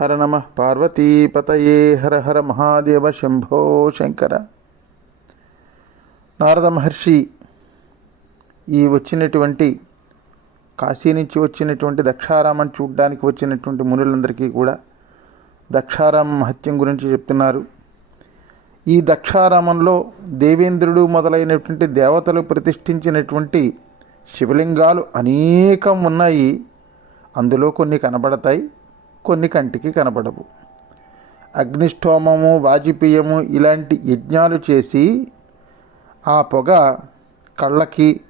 హర నమ పార్వతీపతయే హర హర మహాదేవ శంభో శంకర. నారద మహర్షి ఈ వచ్చినటువంటి కాశీ నుంచి వచ్చినటువంటి దక్షారామం చూడ్డానికి వచ్చినటువంటి మునులందరికీ కూడా దక్షారామ మహత్యం గురించి చెప్తున్నారు. ఈ దక్షారామంలో దేవేంద్రుడు మొదలైనటువంటి దేవతలు ప్రతిష్ఠించినటువంటి శివలింగాలు అనేకం ఉన్నాయి. అందులో కొన్ని కనబడతాయి. కొన్ని కంటికి కనబడవు. అగ్నిష్టోమము వాజపేయము ఇలాంటి యజ్ఞాలు చేసి ఆ పొగ కళ్ళకి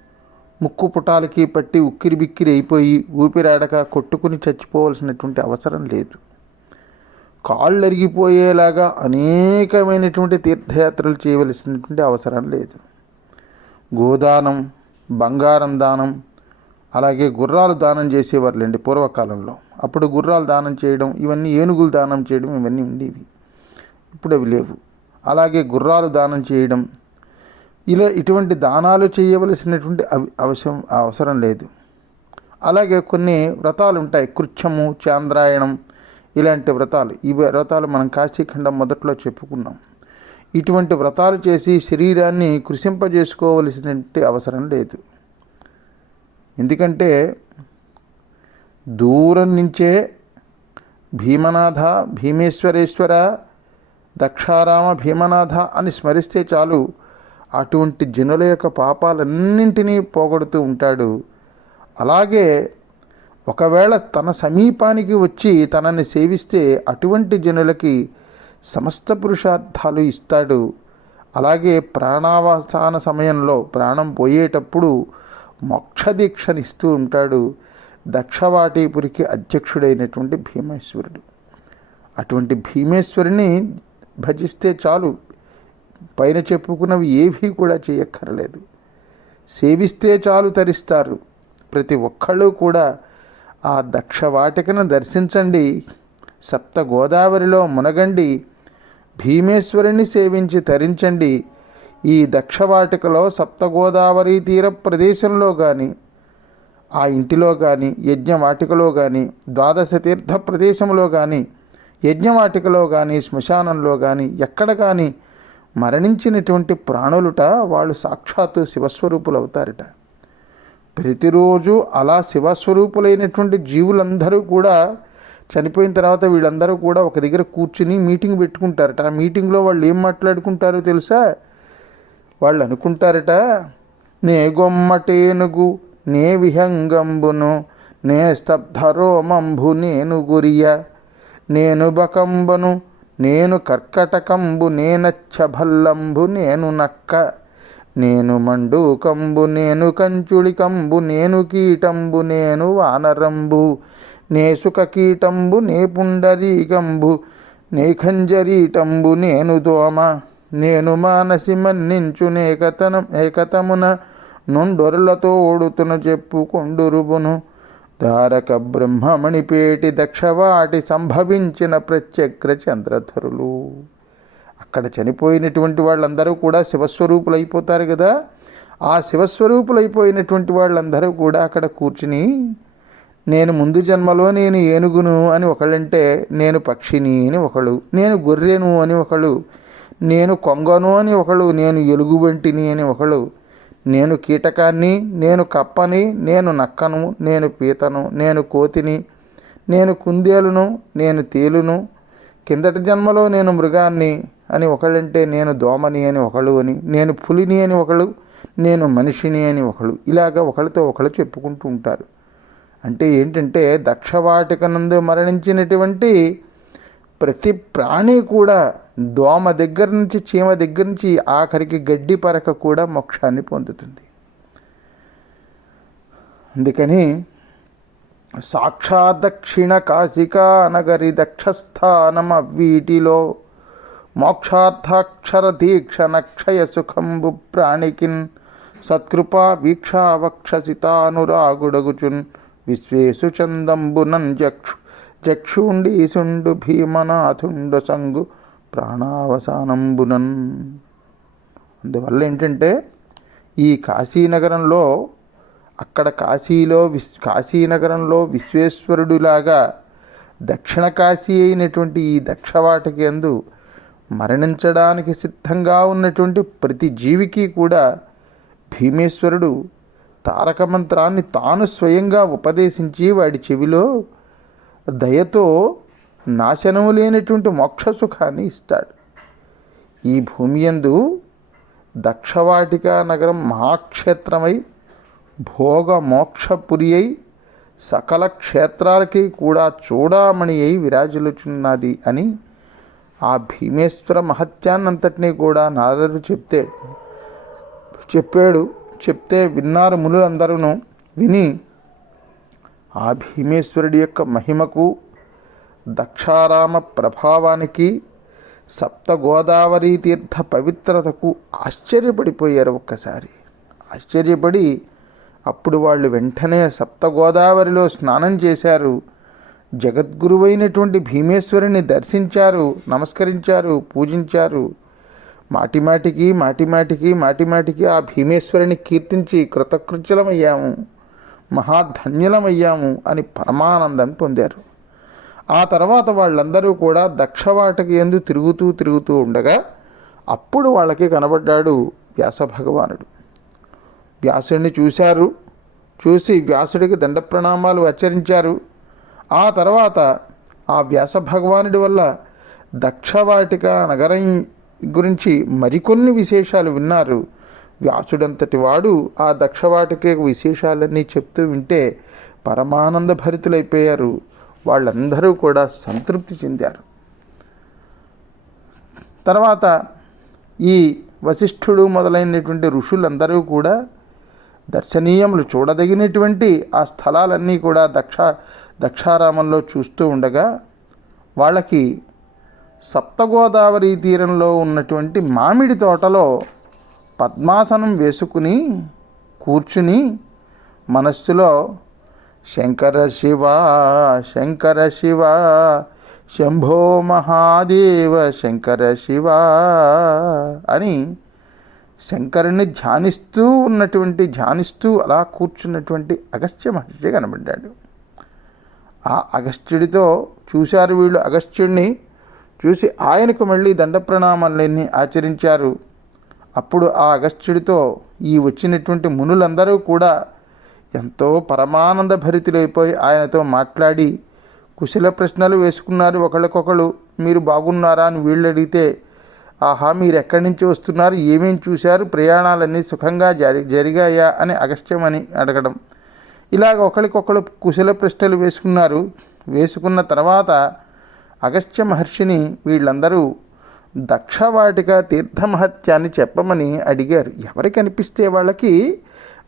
ముక్కు పుటాలకి పట్టి ఉక్కిరి బిక్కిరి అయిపోయి ఊపిరాడక కొట్టుకుని చచ్చిపోవలసినటువంటి అవసరం లేదు. కాళ్ళు అరిగిపోయేలాగా అనేకమైనటువంటి తీర్థయాత్రలు చేయవలసినటువంటి అవసరం లేదు. గోదానం బంగారం దానం అలాగే గుర్రాలు దానం చేసేవారులేండి పూర్వకాలంలో. అప్పుడు గుర్రాలు దానం చేయడం ఇవన్నీ ఏనుగులు దానం చేయడం ఇవన్నీ ఉండేవి. ఇప్పుడు అవి లేవు. అలాగే గుర్రాలు దానం చేయడం ఇలా ఇటువంటి దానాలు చేయవలసినటువంటి అవి అవసరం అవసరం లేదు. అలాగే కొన్ని వ్రతాలు ఉంటాయి. కృత్యము చాంద్రాయణం ఇలాంటి వ్రతాలు. ఈ వ్రతాలు మనం కాశీఖండం మొదట్లో చెప్పుకున్నాం. ఇటువంటి వ్రతాలు చేసి శరీరాన్ని కృషింపజేసుకోవలసినటువంటి అవసరం లేదు. ఎందుకంటే దూరం నుంచే భీమనాథ భీమేశ్వరేశ్వర దక్షారామ భీమనాథ అని స్మరిస్తే చాలు. అటువంటి జనుల యొక్క పాపాలన్నింటినీ పోగొడుతూ ఉంటాడు. అలాగే ఒకవేళ తన సమీపానికి వచ్చి తనని సేవిస్తే అటువంటి జనులకి సమస్త పురుషార్థాలు ఇస్తాడు. అలాగే ప్రాణావసాన సమయంలో ప్రాణం పోయేటప్పుడు మోక్షదీక్షనిస్తూ ఉంటాడు దక్షవాటీపురికి అధ్యక్షుడైనటువంటి భీమేశ్వరుడు. అటువంటి భీమేశ్వరుని భజిస్తే చాలు. పైన చెప్పుకున్నవి ఏవీ కూడా చేయక్కర్లేదు. సేవిస్తే చాలు తరిస్తారు. ప్రతి ఒక్కళ్ళు కూడా ఆ దక్షవాటికను దర్శించండి. సప్త గోదావరిలో మునగండి. భీమేశ్వరుని సేవించి తరించండి. ఈ దక్షవాటికలో సప్తగోదావరి తీర ప్రదేశంలో కానీ ఆ ఇంటిలో కానీ యజ్ఞవాటికలో కానీ ద్వాదశ తీర్థ ప్రదేశంలో కానీ యజ్ఞవాటికలో కానీ శ్మశానంలో కానీ ఎక్కడ కానీ మరణించినటువంటి ప్రాణులుట వాళ్ళు సాక్షాత్తు శివస్వరూపులు అవుతారట ప్రతిరోజు అలా శివస్వరూపులైనటువంటి జీవులందరూ కూడా చనిపోయిన తర్వాత వీళ్ళందరూ కూడా ఒక దగ్గర కూర్చుని మీటింగ్ పెట్టుకుంటారట. ఆ మీటింగ్లో వాళ్ళు ఏం మాట్లాడుకుంటారో తెలుసా? వాళ్ళు అనుకుంటారట నే గొమ్మటేనుగు నే విహంగంబును నే స్తబ్ధరోమంబు నేను గురియ నేను బకంబను నేను కర్కటకంబు నేనచ్చభల్లంబు నేను నక్క నేను మండూకంబు నేను కంచుళికంబు నేను కీటంబు నేను వానరంబు నేసుక కీటంబు నే పుండరీకంబు నే ఖంజరీటంబు నేను దోమ. నేను మానసి మన్నించు నేకతనం ఏకతమున నుండొరలతో ఓడుతున చెప్పుకొండురుబును. దారక బ్రహ్మమణిపేటి దక్షవాటి సంభవించిన ప్రత్యగ్ర చంద్రధరులు. అక్కడ చనిపోయినటువంటి వాళ్ళందరూ కూడా శివస్వరూపులు అయిపోతారు కదా ఆ శివస్వరూపులైపోయినటువంటి వాళ్ళందరూ కూడా అక్కడ కూర్చుని నేను ముందు జన్మలో నేను ఏనుగును అని ఒకళ్ళంటే నేను పక్షిని అని ఒకళ్ళు నేను గొర్రెను అని ఒకళ్ళు నేను కొంగను అని ఒకళ్ళు నేను ఎలుగుబంటిని అని ఒకడు నేను కీటకాన్ని నేను కప్పని నేను నక్కను నేను పీతను నేను కోతిని నేను కుందేలును నేను తేలును కిందటి జన్మలో నేను మృగాన్ని అని ఒకళ్ళంటే నేను దోమని అని ఒకళ్ళు అని నేను పులిని అని ఒకళ్ళు నేను మనిషిని అని ఒకళ్ళు. ఇలాగ ఒకళ్ళతో ఒకళ్ళు చెప్పుకుంటూ ఉంటారు. అంటే ఏంటంటే దక్షవాటికనందు మరణించినటువంటి ప్రతి ప్రాణి కూడా దోమ దగ్గర నుంచి చీమ దగ్గర నుంచి ఆఖరికి గడ్డి పరక కూడా మోక్షాన్ని పొందుతుంది. అందుకని సాక్షాదక్షిణ కాశికా నగరి దక్షస్థానమ వీటిలో మోక్షార్థాక్షర దీక్ష నక్షయ సుఖంబు ప్రాణికిన్ సత్కృపా వీక్షావక్షసితానురాగుడగుచున్ విశ్వేశు చందంబునన్ జక్షు జక్షుండీసుండు భీమనాథుండు సంగు ప్రాణావసానంబునన్. అందువల్ల ఏంటంటే ఈ కాశీనగరంలో అక్కడ కాశీలో విశ్ కాశీనగరంలో విశ్వేశ్వరుడిలాగా దక్షిణ కాశీ అయినటువంటి ఈ దక్షవాటకి అందు మరణించడానికి సిద్ధంగా ఉన్నటువంటి ప్రతి జీవికి కూడా భీమేశ్వరుడు తారక మంత్రాన్ని తాను స్వయంగా ఉపదేశించి వాడి చెవిలో దయతో నాశనము లేనటువంటి మోక్ష సుఖాన్ని ఇస్తాడు. ఈ భూమి యందు దక్షవాటిక నగరం మహాక్షేత్రమై భోగ మోక్షపురి అయి సకల క్షేత్రాలకి కూడా చూడామణి అయి విరాజిల్లుచున్నది అని ఆ భీమేశ్వర మహత్యాన్నంతటినీ కూడా నారదుడు చెప్తే చెప్పాడు. చెప్తే విన్నారు మునులందరూ విని ఆ భీమేశ్వరుడి యొక్క మహిమకు దక్షారామ ప్రభావానికి సప్త గోదావరి తీర్థ పవిత్రతకు ఆశ్చర్యపడిపోయారు ఒక్కసారి. ఆశ్చర్యపడి అప్పుడు వాళ్ళు వెంటనే సప్త గోదావరిలో స్నానం చేశారు. జగద్గురువైనటువంటి భీమేశ్వరుని దర్శించారు నమస్కరించారు పూజించారు. మాటిమాటికి మాటిమాటికి మాటిమాటికి ఆ భీమేశ్వరుని కీర్తించి కృతకృత్యులమయ్యాము. మహాధన్యులమయ్యాము అని పరమానందం పొందారు. ఆ తర్వాత వాళ్ళందరూ కూడా దక్షవాటకి ఎందు తిరుగుతూ తిరుగుతూ ఉండగా అప్పుడు వాళ్ళకి కనబడ్డాడు వ్యాస భగవానుడు. వ్యాసుడిని చూశారు. చూసి వ్యాసుడికి దండ ప్రణామాలు ఆచరించారు. ఆ తర్వాత ఆ వ్యాస భగవానుడి వల్ల దక్షవాటిక నగరం గురించి మరికొన్ని విశేషాలు విన్నారు వ్యాసుడంతటి వాడు ఆ దక్షవాటిక విశేషాలన్నీ చెప్తూ వింటే పరమానంద భరితులైపోయారు వాళ్ళందరూ కూడా సంతృప్తి చెందారు. తర్వాత ఈ వశిష్ఠుడు మొదలైనటువంటి ఋషులందరూ కూడా దర్శనీయములు చూడదగినటువంటి ఆ స్థలాలన్నీ కూడా దక్ష దక్షారామంలో చూస్తూ ఉండగా వాళ్ళకి సప్తగోదావరి తీరంలో ఉన్నటువంటి మామిడి తోటలో పద్మాసనం వేసుకుని కూర్చుని మనస్సులో శంకర శివ శంకర శివ శంభో మహాదేవ శంకర శివ అని శంకరుణ్ణి ధ్యానిస్తూ ఉన్నటువంటి ధ్యానిస్తూ అలా కూర్చున్నటువంటి అగస్త్య మహర్షి కనబడ్డాడు. ఆ అగస్త్యుడితో చూశారు వీళ్ళు. అగస్త్యుడిని చూసి ఆయనకు మళ్ళీ దండ ప్రణామాలన్నీ ఆచరించారు. అప్పుడు ఆ అగస్త్యుడితో ఈ వచ్చినటువంటి మునులందరూ కూడా ఎంతో పరమానంద భరితులైపోయి ఆయనతో మాట్లాడి కుశల ప్రశ్నలు వేసుకున్నారు ఒకళ్ళకొకళ్ళు మీరు బాగున్నారా? అని వీళ్ళు అడిగితే ఆహా మీరు ఎక్కడి నుంచి వస్తున్నారు? ఏమేమి చూశారు? ప్రయాణాలన్నీ సుఖంగా జరి జరిగాయా? అని అగస్త్యమని అడగడం. ఇలాగ ఒకరికొకరు కుశల ప్రశ్నలు వేసుకున్నారు. వేసుకున్న తర్వాత అగస్త్య మహర్షిని వీళ్ళందరూ దక్షవాటిక తీర్థమహత్యాన్ని చెప్పమని అడిగారు. ఎవరికి అనిపిస్తే వాళ్ళకి?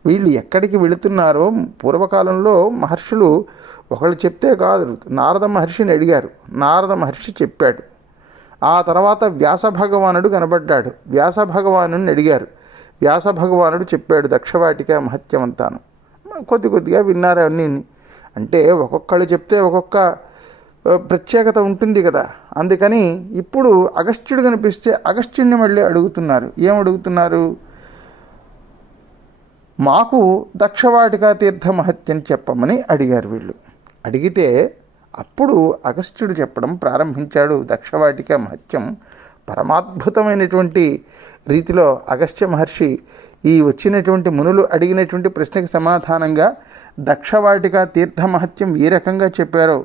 వీళ్ళు ఎక్కడికి వెళుతున్నారో? పూర్వకాలంలో మహర్షులు ఒకళ్ళు చెప్తే కాదు. నారద మహర్షిని అడిగారు. నారద మహర్షి చెప్పాడు. ఆ తర్వాత వ్యాస భగవానుడు కనబడ్డాడు. వ్యాస భగవాను అడిగారు. వ్యాస భగవానుడు చెప్పాడు దక్షవాటిక మహత్యమంతాను. కొద్ది కొద్దిగా విన్నారు అన్నీ? అంటే ఒక్కొక్కళ్ళు చెప్తే ఒక్కొక్క ప్రత్యేకత ఉంటుంది కదా. అందుకని ఇప్పుడు అగస్త్యుడు కనిపిస్తే అగస్త్యుడిని మళ్ళీ అడుగుతున్నారు. ఏం అడుగుతున్నారు మాకు దక్షవాటికా తీర్థ మహత్యం చెప్పమని అడిగారు వీళ్ళు. అడిగితే అప్పుడు అగస్త్యుడు చెప్పడం ప్రారంభించాడు. దక్షవాటిక మహత్యం పరమాద్భుతమైనటువంటి రీతిలో అగస్త్య మహర్షి ఈ వచ్చినటువంటి మునులు అడిగినటువంటి ప్రశ్నకి సమాధానంగా దక్షవాటిక తీర్థ మహత్యం ఏ రకంగా చెప్పారో